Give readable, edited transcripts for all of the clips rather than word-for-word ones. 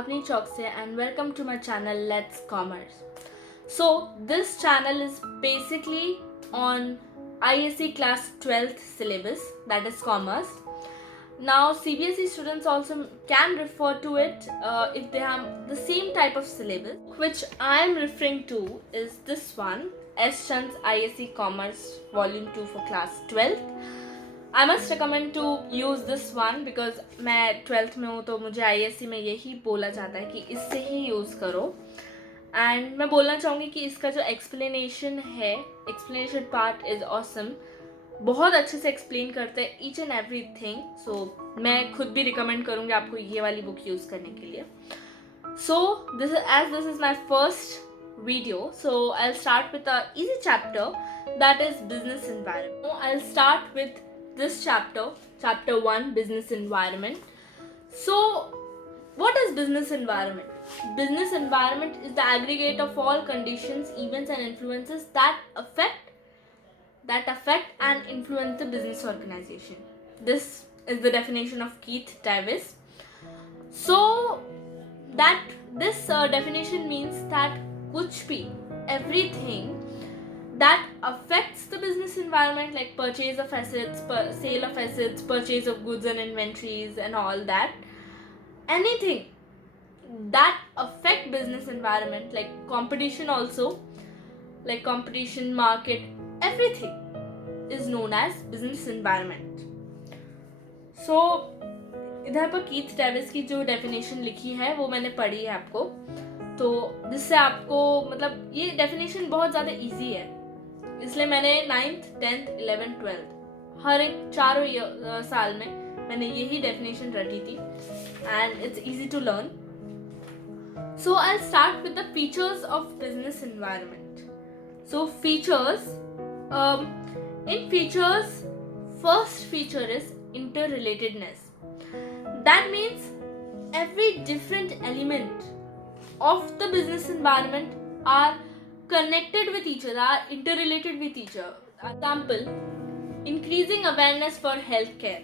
Avni Chokse and welcome to my channel Let's Commerce. So this channel is basically on ISC class 12th syllabus, that is commerce. Now CBSE students also can refer to it if they have the same type of syllabus. Which I am referring to is this one, CHAND'S ISC Commerce Volume 2 for class 12th. I must recommend to use this one because मैं 12th में हूँ तो मुझे ISC में यही बोला जाता है कि इससे ही यूज़ करो. एंड मैं बोलना चाहूँगी कि इसका जो एक्सप्लेनेशन है, एक्सप्लेनेशन पार्ट इज़ ऑसम. बहुत अच्छे से एक्सप्लेन करते हैं ईच एंड एवरी थिंग. सो मैं खुद भी रिकमेंड करूँगी आपको ये वाली बुक यूज़ करने के लिए. So this is my first video, so I will start with a easy chapter that is business environment. I will start with this chapter 1, business environment. So what is business environment? Business environment is the aggregate of all conditions, events and influences that affect and influence the business organization. This is the definition of Keith Davis. So that this definition means that kuch bhi, everything that affects the business environment, like purchase of assets, sale of assets, purchase of goods and inventories and all that, anything that affect business environment, like competition also, like competition, market, everything is known as business environment. So इधर पर Keith Davis की जो definition लिखी है वो मैंने पढ़ी है आपको, तो जिससे आपको मतलब ये डेफिनेशन बहुत ज़्यादा इजी है, इसलिए मैंने 9th, 10th, 11th, 12th हर एक चारों साल में मैंने यही डेफिनेशन रटी थी and it's easy to learn. So I start with the features of business environment. So features, in features first feature is interrelatedness. That means every different element of the business environment are connected with each other, are interrelated with each other. Example, increasing awareness for healthcare.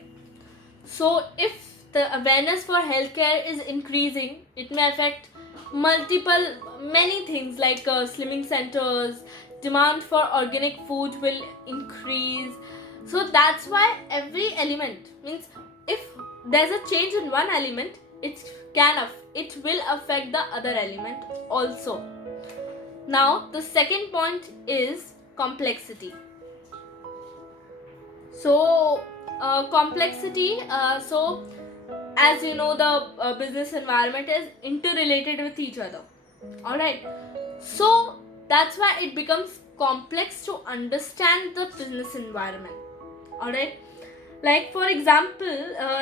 So if the awareness for healthcare is increasing, it may affect many things like slimming centers, demand for organic food will increase. So that's why every element means if there's a change in one element, it will affect the other element also. Now the second point is complexity. So complexity, so as you know, the business environment is interrelated with each other. Alright, so that's why it becomes complex to understand the business environment. Alright, like for example,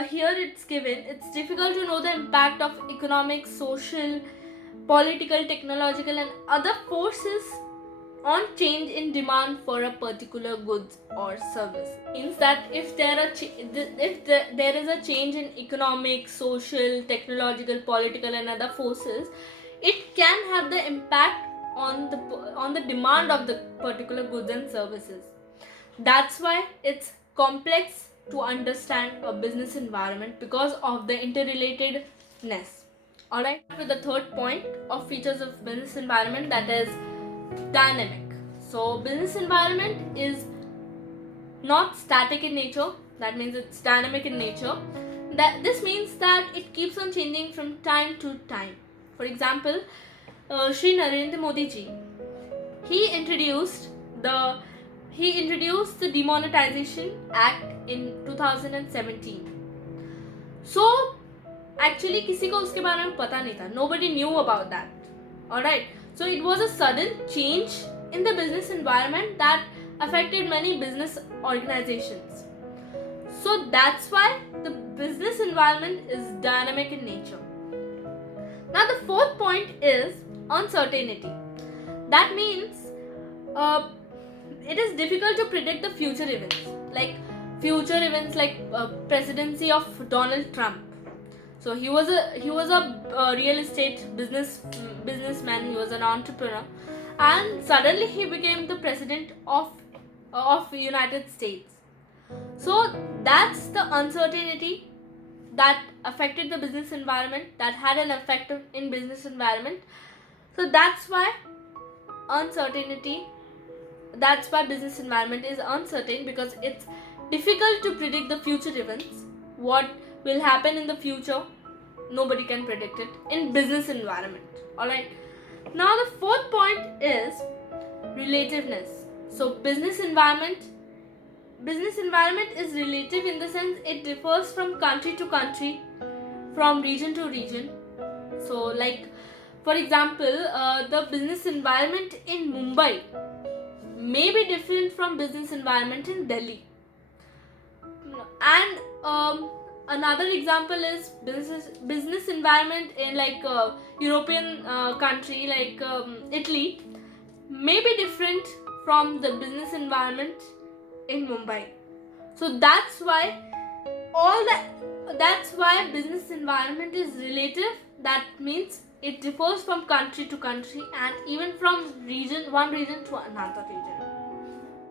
here it's given, it's difficult to know the impact of economic, social, political, technological and other forces on change in demand for a particular goods or service. Means that if there is a change in economic, social, technological, political and other forces, it can have the impact on the demand of the particular goods and services. That's why it's complex to understand a business environment because of the interrelatedness. Alright, with the third point of features of business environment, that is dynamic. So business environment is not static in nature, that means it's dynamic in nature. This means that it keeps on changing from time to time. For example, Shri Narendra Modi ji, he introduced the Demonetization Act in 2017. So actually किसी को उसके बारे में पता नहीं था. Nobody knew about that. Alright, so it was a sudden change in the business environment that affected many business organizations. So that's why the business environment is dynamic in nature. Now the fourth point is uncertainty. That means it is difficult to predict the future events like presidency of Donald Trump. So he was a real estate businessman. He was an entrepreneur, and suddenly he became the president of United States. So that's the uncertainty that affected the business environment, that had an effect in business environment. So that's why business environment is uncertain, because it's difficult to predict the future events. What will happen in the future, nobody can predict it in business environment. Alright, now the fourth point is relativeness. So business environment is relative in the sense it differs from country to country, from region to region. So like, for example, the business environment in Mumbai may be different from business environment in Delhi. And another example is business environment in like European country like Italy may be different from the business environment in Mumbai. So that's why business environment is relative. That means it differs from country to country and even from one region to another region.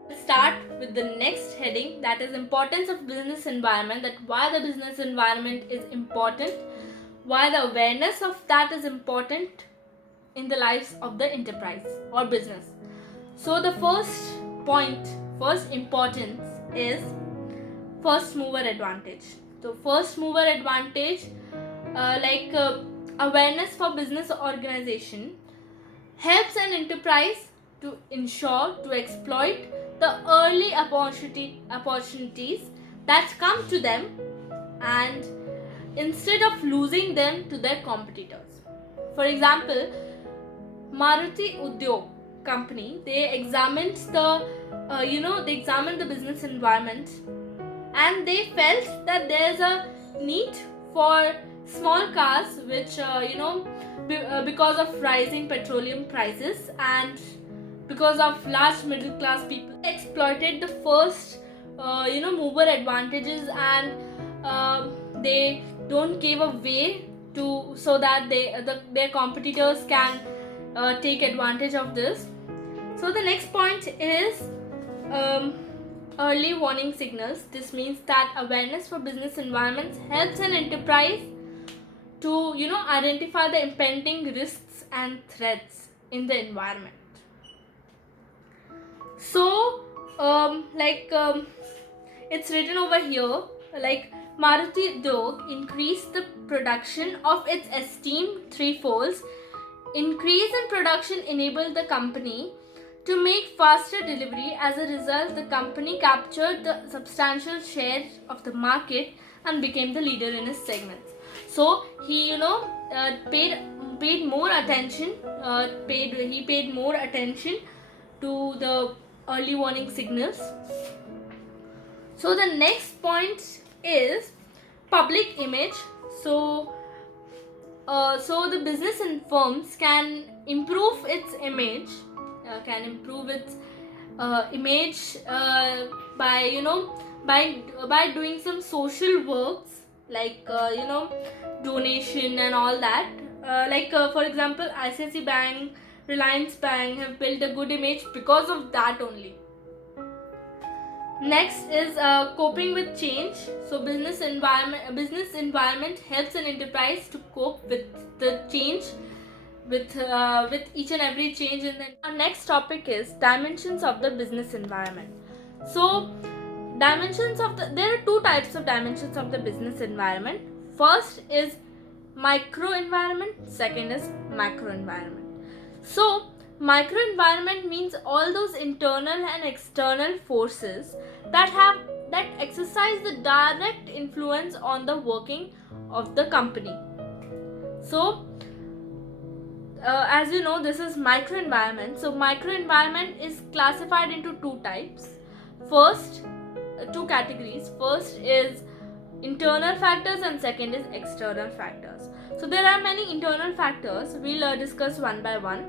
Let's start with the next heading, that is importance of business environment, that why the business environment is important, why the awareness of that is important in the lives of the enterprise or business. So the first importance is first mover advantage. So first mover advantage, awareness for business organization helps an enterprise to exploit the early opportunities that come to them, and instead of losing them to their competitors. For example, Maruti Udyog company, they examined the business environment, and they felt that there's a need for small cars which because of rising petroleum prices and because of large middle class people, exploited the first mover advantages, and they don't give a way to so that their competitors can take advantage of this. So the next point is early warning signals. This means that awareness for business environments helps an enterprise to identify the impending risks and threats in the environment. So it's written over here, like Maruti Udyog increased the production of its esteem threefolds. Increase in production enabled the company to make faster delivery. As a result, the company captured the substantial share of the market and became the leader in its segments. So he paid more attention to the early warning signals. So the next point is public image. So the business and firms can improve its image, by doing some social works like donation and all that. For example, ICICI Bank, Reliance Bank have built a good image because of that only. Next is coping with change. So business environment helps an enterprise to cope with the change, with each and every change. Our next topic is dimensions of the business environment. So there are two types of dimensions of the business environment. First is micro environment, second is macro environment. So micro environment means all those internal and external forces that exercise the direct influence on the working of the company. So as you know, this is micro environment. So micro environment is classified into two types. Two categories. First is internal factors and second is external factors. So there are many internal factors. We'll discuss one by one.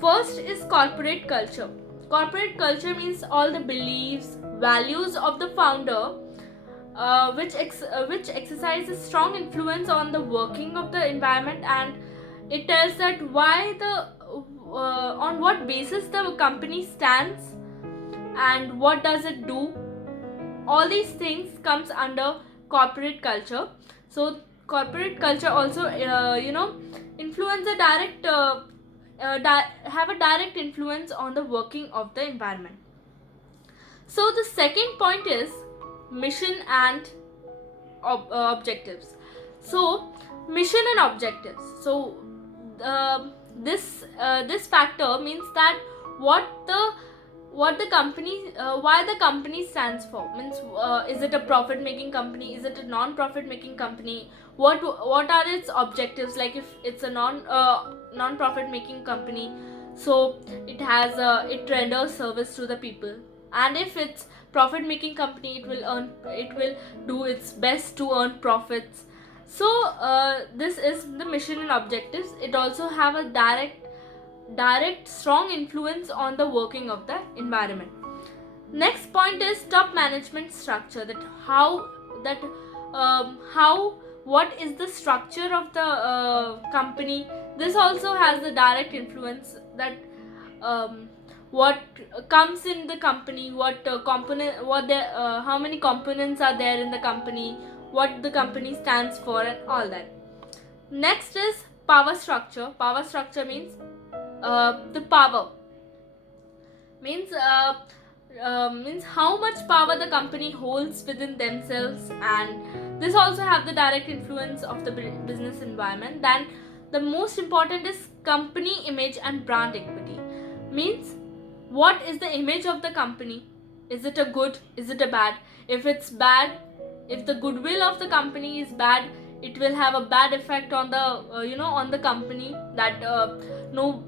First is corporate culture. Corporate culture means all the beliefs, values of the founder, which exercise a strong influence on the working of the environment, and it tells that on what basis the company stands and what does it do. All these things comes under corporate culture. So corporate culture also influence a direct have a direct influence on the working of the environment. So the second point is mission and objectives. So mission and objectives. So this factor means that what the company why the company stands for. Means is it a profit making company, is it a non-profit making company, what are its objectives. Like if it's a non-profit making company, so it renders service to the people, and if it's profit making company, it will do its best to earn profits. So this is the mission and objectives. It also have a direct strong influence on the working of the environment. Next point is top management structure. How what is the structure of the company. This also has the direct influence that what comes in the company, what how many components are there in the company, what the company stands for, and all that. Next is power structure. Power structure means the power means how much power the company holds within themselves, and this also have the direct influence of the business environment. Then the most important is company image and brand equity. Means what is the image of the company, is it a good, is it a bad. If it's bad, if the goodwill of the company is bad, it will have a bad effect on the on the company, that no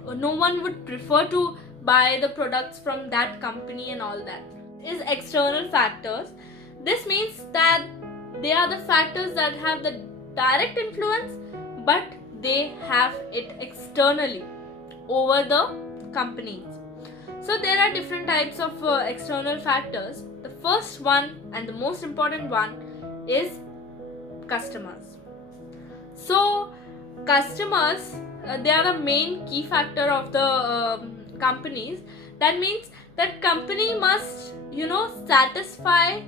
one would prefer to buy the products from that company, and all that. Is external factors. This means that they are the factors that have the direct influence, but they have it externally over the companies. So there are different types of external factors. The first one and the most important one is customers. So customers, they are the main key factor of the companies. That means that company must satisfy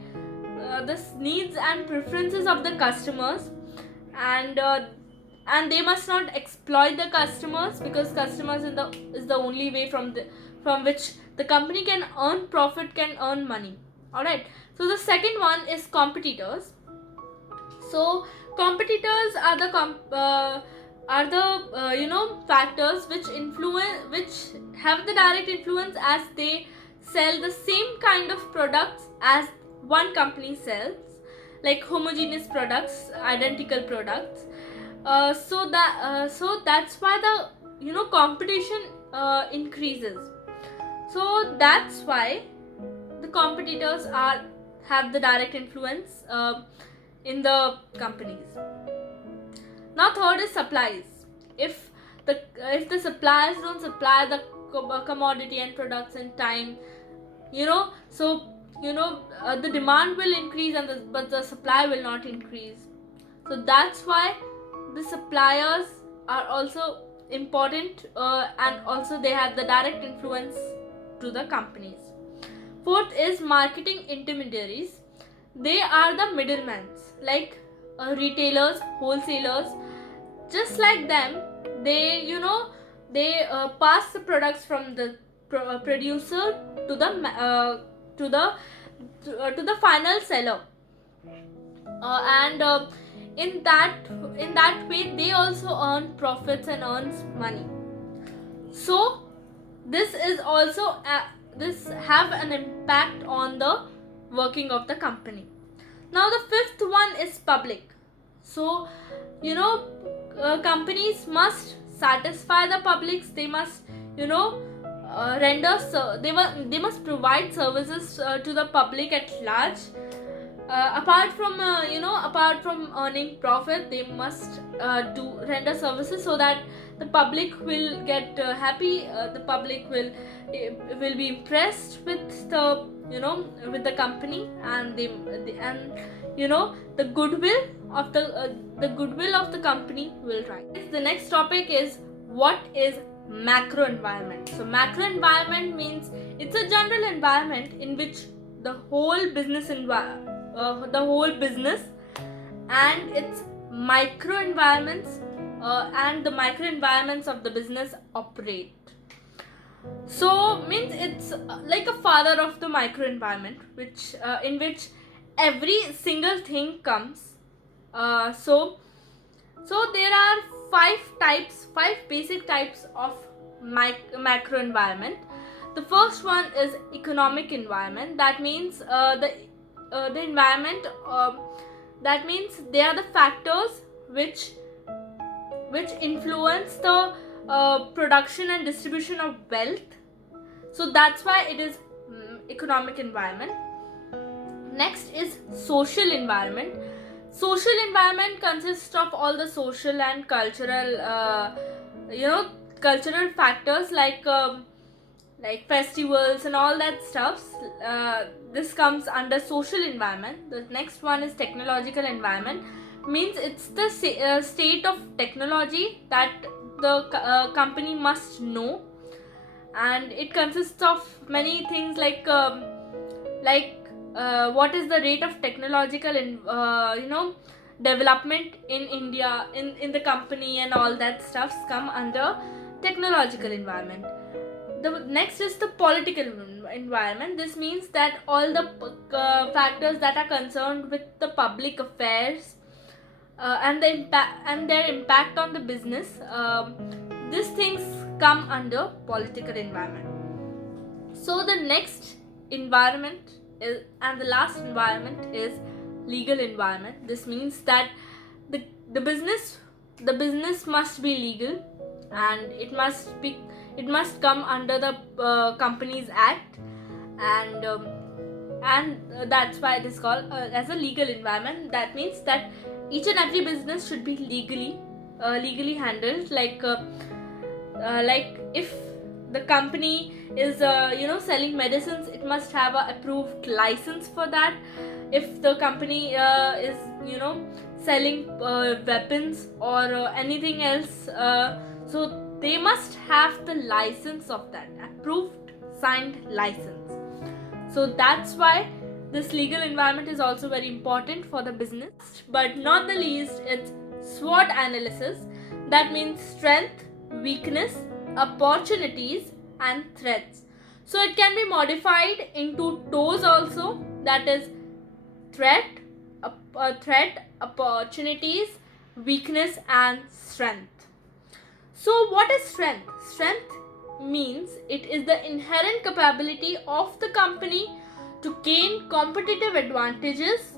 the needs and preferences of the customers, and they must not exploit the customers, because customers is the only way from which the company can earn profit, can earn money. Alright, so the second one is competitors. So competitors are the factors which have the direct influence, as they sell the same kind of products as one company sells, like homogeneous products, identical products. So that's why the competition increases. So that's why the competitors have the direct influence in the companies. Now third is supplies. If the suppliers don't supply the commodity and products in time, the demand will increase, but the supply will not increase. So that's why the suppliers are also important, and also they have the direct influence to the companies. Fourth is marketing intermediaries. They are the middlemen, like retailers, wholesalers. Just like them, they pass the products from the producer to the final seller, and in that way they also earn profits and earns money. So this is also this have an impact on the working of the company. Now the fifth one is public. So companies must satisfy the publics. They must they must provide services to the public at large. Apart from earning profit, they must render services, so that the public will get happy. The public will be impressed with the company, and the goodwill of the company will rise. The next topic is, what is macro environment. So macro environment means it's a general environment in which the whole business and its micro environments and the micro environments of the business operate. So means it's like a father of the micro environment, which in which every single thing comes. So there are five basic types of macro environment. The first one is economic environment. That means the environment. That means they are the factors which influence the production and distribution of wealth. So that's why it is economic environment. Next is social environment. Social environment consists of all the social and cultural cultural factors like festivals and all that stuff. This comes under social environment. The next one is technological environment. Means it's the state of technology that the company must know, and it consists of many things like what is the rate of technological development in India, in the company, and all that stuff come under technological environment. The next is the political environment. This means that all the factors that are concerned with the public affairs and their impact on the business, these things come under political environment. So the next environment is, and the last environment, is legal environment. This means that the business must be legal, and it must come under the Companies Act, and that's why it is called as a legal environment. That means that each and every business should be legally handled. Like if the company is selling medicines, it must have a approved license for that. If the company is selling weapons or anything else, so they must have the license of that, approved signed license. So that's why this legal environment is also very important for the business. But not the least, it's SWOT analysis. That means strength, weakness, opportunities, and threats. So it can be modified into TOES also. That is threat, opportunities, weakness, and strength. So what is strength? Strength means it is the inherent capability of the company to gain competitive advantages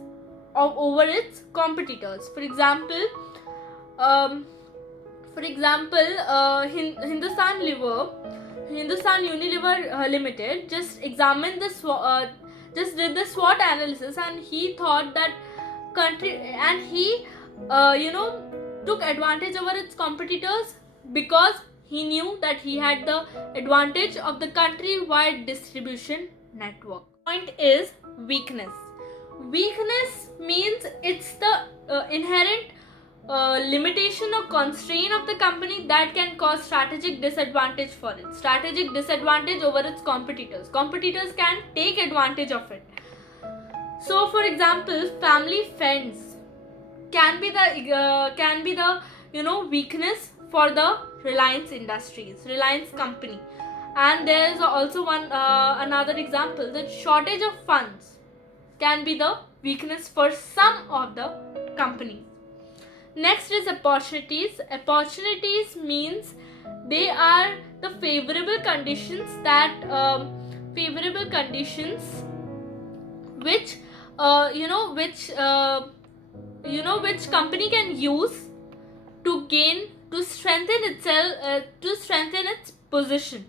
over its competitors. For example, Hindustan Unilever Limited just examined the just did the SWOT analysis, and he thought that he took advantage over its competitors because he knew that he had the advantage of the country-wide distribution network. Point is weakness. Weakness means it's the inherent limitation or constraint of the company that can cause strategic disadvantage for it. Strategic disadvantage over its competitors. Competitors can take advantage of it. So, for example, family friends can be the weakness for the Reliance Industries, Reliance company. And there is also another example, that shortage of funds can be the weakness for some of the companies. Next is opportunities. Opportunities means they are the favorable conditions which company can use to strengthen its position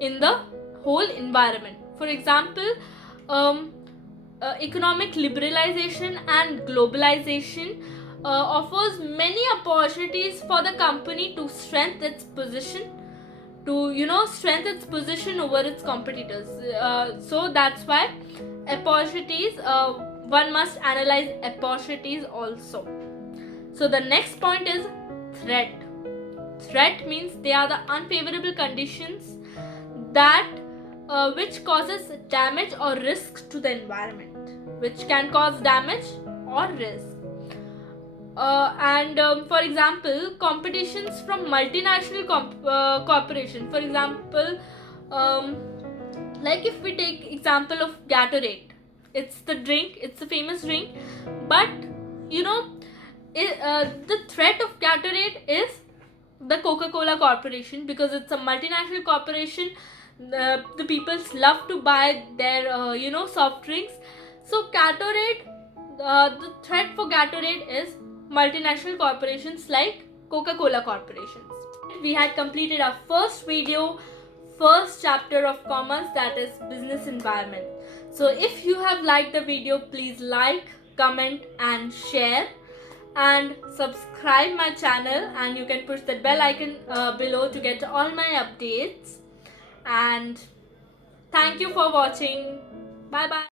in the whole environment. For example, economic liberalization and globalization offers many opportunities for the company to strengthen its position over its competitors. So that's why opportunities, one must analyze opportunities also. So the next point is threat. Threat means they are the unfavorable conditions that which causes damage or risk to the environment, which can cause damage or risk. For example, competitions from multinational corporation. For example, um, like if we take example of Gatorade, it's the drink, it's a famous drink, but you know, the threat of Gatorade is the Coca-Cola Corporation, because it's a multinational corporation. The people love to buy their soft drinks. So Gatorade, the threat for Gatorade is multinational corporations like Coca-Cola corporations. We had completed our first video, first chapter of commerce, that is business environment. So if you have liked the video, please like, comment and share, and subscribe my channel, and you can push that bell icon below to get all my updates. And thank you for watching. Bye bye.